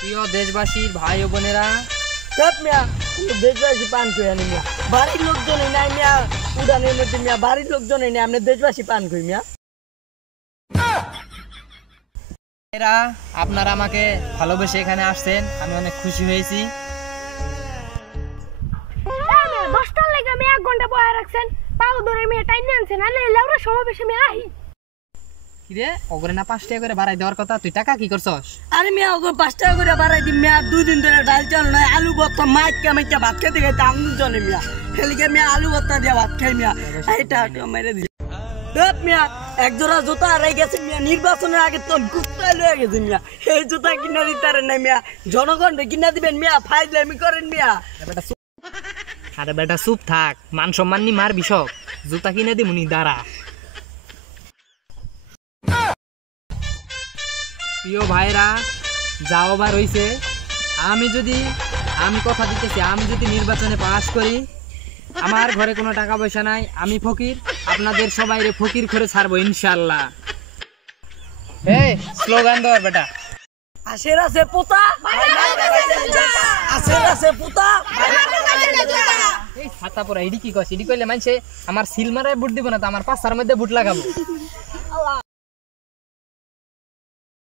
প্রিয় দেশবাসীর ভাই ও বোনেরা, সব মিয়া দেশবাসী পান কই আনি মিয়া, বাড়ির লোকজন নাই মিয়া, উড়ানের মধ্যে মিয়া বাড়ির লোকজন নাই, আপনি দেশবাসী পান কই মিয়া? এরা আপনারা আমাকে ভালোবেসে এখানে আসছেন, আমি অনেক খুশি হয়েছি। 10টার লাগা আমি 1 ঘন্টা বয়ে রাখছেন, পাও ধরে মেয়ে টাইম আনছেন, আলে লেউরা সমাবেশে আমি আহি। কিরে ওগরে না 5 টাকা করে বাড়াই দেওয়ার কথা, তুই টাকা কি করছস? আরে মিয়া ওকে 5 টাকা করে বাড়াই দিই মিয়া, 2 দিন ধরে ডাল চাল নাই, আলু ভর্তা মাইকা মাইকা ভাত খেতে খেতে আঙুল চলে মিয়া, হেলিকে মিয়া আলু ভর্তা দিয়ে ভাত খাই মিয়া, এইটা মেরে দিই। দেখ মিয়া এক জোড়া জুতা হারাই গেছে মিয়া, নির্বাচনের আগে তো কুত্তায় লয়ে গেছে মিয়া, এই জুতা কিনা দিতে পারেন না মিয়া, জনগণ কিনা দিবেন মিয়া, ফাইজলামি করেন মিয়া। আরে বেটা চুপ থাক, মান সম্মান নি মার বিষক, জুতা কিনে দি মুনি দাঁড়া। প্রিয় ভাইরা, যাও বার হইছে, আমি কথা দিতেছি, আমি যদি নির্বাচনে পাস করি, আমার ঘরে কোনো টাকা পয়সা নাই, আমি ফকির, আপনাদের সবাইরে ফকির করে ছাড়বো ইনশাআল্লাহ। এই স্লোগান ধর বেটা। আশের আছে পোতা, আশের আছে পোতা। এই ছাতা পরা এডি কি কইছে, এডি কইলে মানছে আমার সিল মারায় বুট দিব না, তো আমার পাছার মধ্যে বুট লাগাবো।